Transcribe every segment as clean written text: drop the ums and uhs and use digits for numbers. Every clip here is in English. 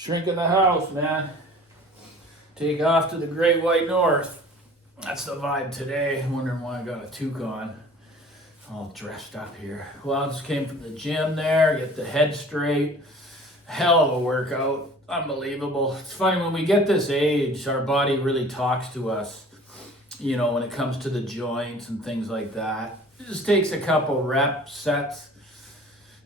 Shrinking the house, man. Take off to the Great White North. That's the vibe today. Wondering why I got a toque on. All dressed up here. Well, I just came from the gym there, get the head straight. Hell of a workout. Unbelievable. It's funny, when we get this age, our body really talks to us, you know, when it comes to the joints and things like that. It just takes a couple sets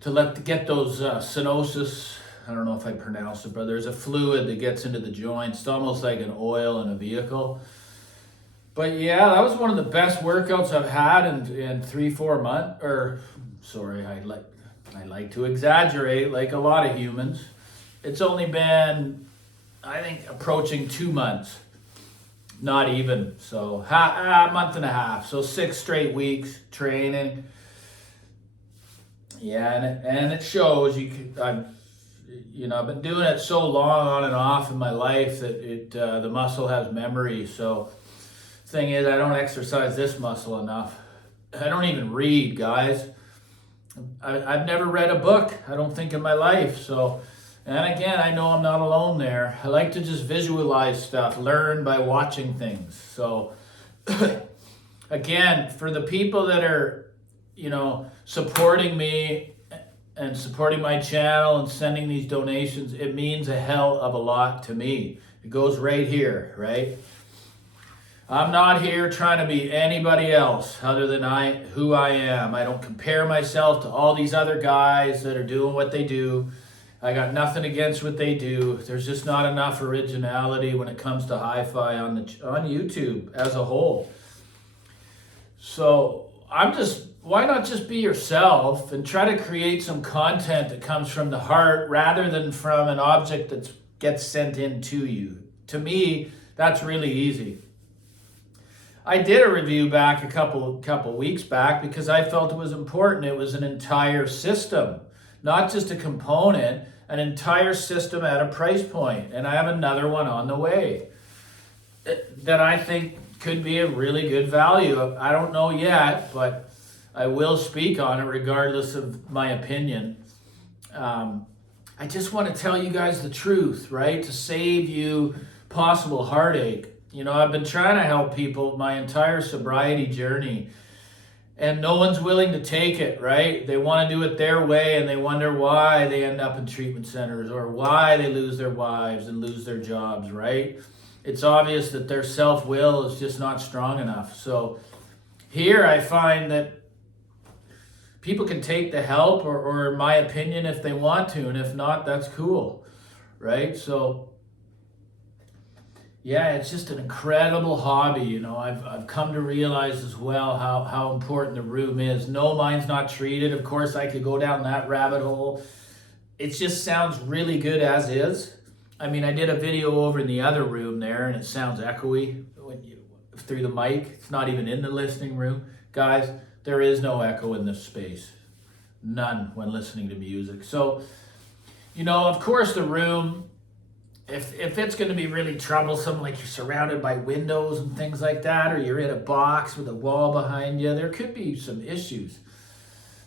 to get those stenosis. I don't know if I pronounce it, but there's a fluid that gets into the joints. It's almost like an oil in a vehicle. But yeah, that was one of the best workouts I've had in 3-4 months. Or, sorry, I like to exaggerate like a lot of humans. It's only been, I think, approaching 2 months. Not even. So, a month and a half. So 6 straight weeks training. Yeah, and it shows. I've been doing it so long on and off in my life that the muscle has memory. So thing is, I don't exercise this muscle enough. I don't even read, guys. I've never read a book, I don't think, in my life. So, and again, I know I'm not alone there. I like to just visualize stuff, learn by watching things. So again, for the people that are, supporting me and supporting my channel and sending these donations, it means a hell of a lot to me. It goes right here, right? I'm not here trying to be anybody else other than who I am. I don't compare myself to all these other guys that are doing what they do. I got nothing against what they do. There's just not enough originality when it comes to hi-fi on YouTube as a whole. So why not just be yourself and try to create some content that comes from the heart rather than from an object that gets sent in to you? To me, that's really easy. I did a review back a couple weeks back because I felt it was important. It was an entire system, not just a component, an entire system at a price point. And I have another one on the way that I think could be a really good value. I don't know yet, but I will speak on it regardless of my opinion. I just want to tell you guys the truth, right? To save you possible heartache. I've been trying to help people my entire sobriety journey, and no one's willing to take it, right? They want to do it their way, and they wonder why they end up in treatment centers or why they lose their wives and lose their jobs, right? It's obvious that their self-will is just not strong enough. So here I find that people can take the help or my opinion if they want to, and if not, that's cool, right? So yeah, it's just an incredible hobby. I've come to realize as well how important the room is. No, mine's not treated. Of course, I could go down that rabbit hole. It just sounds really good as is. I mean, I did a video over in the other room there, and it sounds echoey through the mic. It's not even in the listening room. Guys, there is no echo in this space. None when listening to music. So, of course, the room, if it's going to be really troublesome, like you're surrounded by windows and things like that, or you're in a box with a wall behind you, there could be some issues.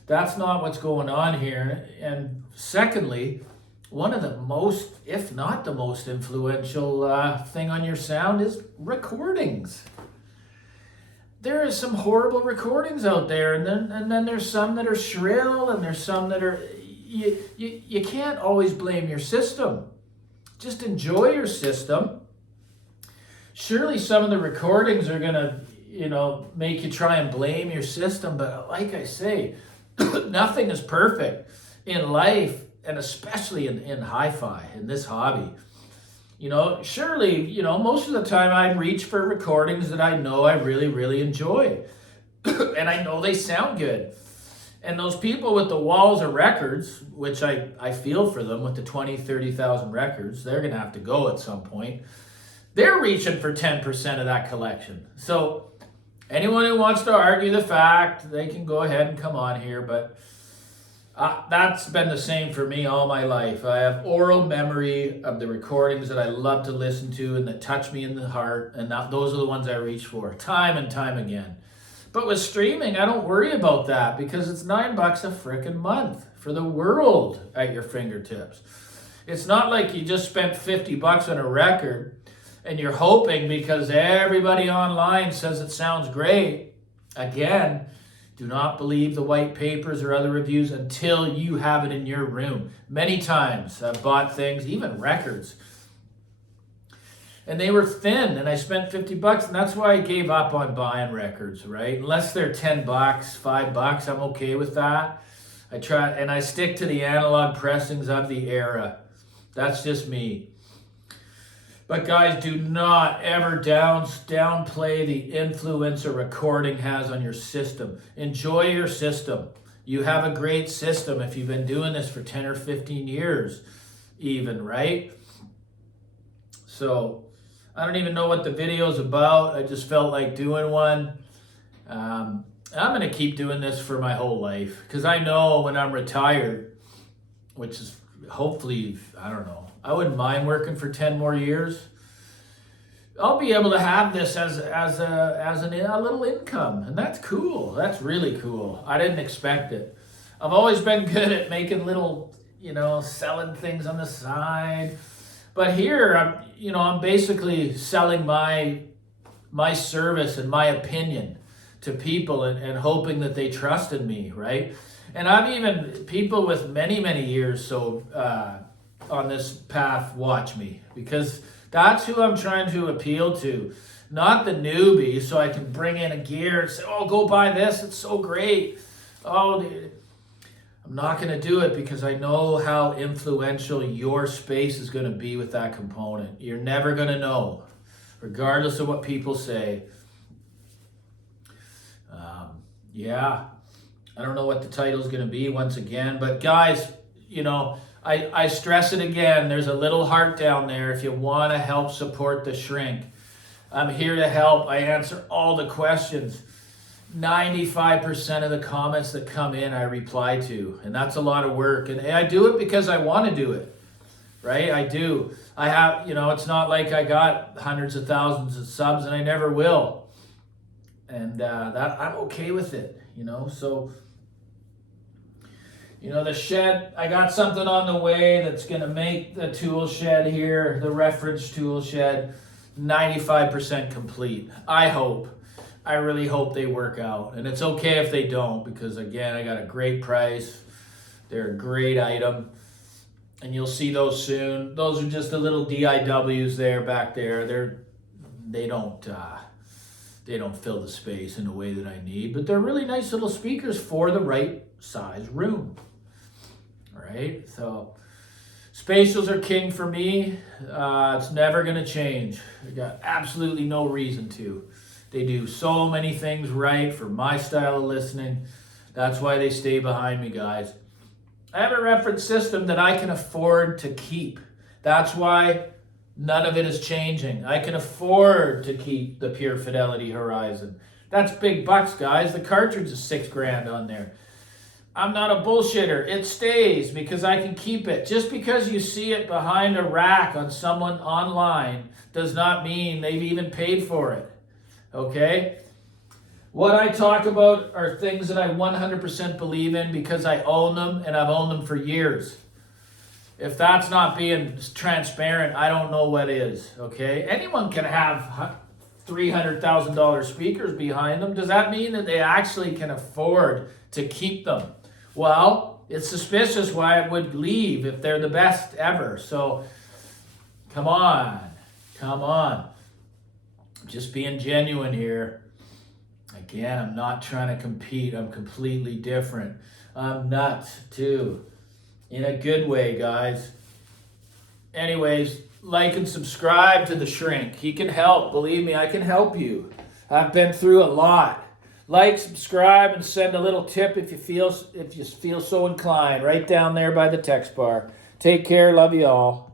That's not what's going on here. And secondly, one of the most, if not the most influential thing on your sound is recordings. There is some horrible recordings out there, and then there's some that are shrill, and there's some that are, you can't always blame your system. Just enjoy your system. Surely some of the recordings are gonna, make you try and blame your system, but like I say, nothing is perfect in life, and especially in hi-fi, in this hobby. Surely, most of the time I reach for recordings that I know I really, really enjoy. And I know they sound good. And those people with the walls of records, which I feel for them with the 20, 30,000 records, they're going to have to go at some point. They're reaching for 10% of that collection. So anyone who wants to argue the fact, they can go ahead and come on here. But that's been the same for me all my life. I have oral memory of the recordings that I love to listen to and that touch me in the heart. And those are the ones I reach for time and time again. But with streaming, I don't worry about that because it's $9 a frickin' month for the world at your fingertips. It's not like you just spent $50 on a record and you're hoping because everybody online says it sounds great. Again, do not believe the white papers or other reviews until you have it in your room. Many times I've bought things, even records, and they were thin, and I spent $50, and that's why I gave up on buying records, right? Unless they're $10, $5, I'm okay with that. I try, and I stick to the analog pressings of the era. That's just me. But guys, do not ever downplay the influence a recording has on your system. Enjoy your system. You have a great system if you've been doing this for 10 or 15 years even, right? So I don't even know what the video's about. I just felt like doing one. I'm going to keep doing this for my whole life because I know when I'm retired, which is hopefully, I don't know, I wouldn't mind working for 10 more years. I'll be able to have this as a little income, and that's cool. That's really cool. I didn't expect it. I've always been good at making little, selling things on the side. But here, I'm basically selling my service and my opinion to people and hoping that they trust in me, right? And I've even, people with many, many years on this path watch me because that's who I'm trying to appeal to, not the newbie, so I can bring in a gear and say, oh, go buy this, it's so great. Oh, dude. I'm not going to do it because I know how influential your space is going to be with that component. You're never going to know, regardless of what people say. I don't know what the title is going to be once again, but guys, I stress it again. There's a little heart down there if you want to help support the shrink. I'm here to help. I answer all the questions. 95% of the comments that come in, I reply to, and that's a lot of work. And I do it because I want to do it, right? I do. I have, it's not like I got hundreds of thousands of subs, and I never will. And that I'm okay with it, So, the shed, I got something on the way that's going to make the tool shed here, the reference tool shed, 95% complete. I really hope they work out. And it's okay if they don't because, again, I got a great price. They're a great item. And you'll see those soon. Those are just the little DIWs there back there. They don't fill the space in a way that I need. But they're really nice little speakers for the right size room. All right? So spatials are king for me. It's never going to change. I got absolutely no reason to. They do so many things right for my style of listening. That's why they stay behind me, guys. I have a reference system that I can afford to keep. That's why none of it is changing. I can afford to keep the Pure Fidelity Horizon. That's big bucks, guys. The cartridge is $6,000 on there. I'm not a bullshitter. It stays because I can keep it. Just because you see it behind a rack on someone online does not mean they've even paid for it. Okay? What I talk about are things that I 100% believe in because I own them and I've owned them for years. If that's not being transparent, I don't know what is. Okay? Anyone can have $300,000 speakers behind them. Does that mean that they actually can afford to keep them? Well, it's suspicious why I would leave if they're the best ever. So, come on. Just being genuine here. Again, I'm not trying to compete. I'm completely different. I'm nuts too. In a good way, guys. Anyways, like and subscribe to The Shrink. He can help. Believe me, I can help you. I've been through a lot. Like, subscribe, and send a little tip if you feel so inclined. Right down there by the text bar. Take care. Love you all.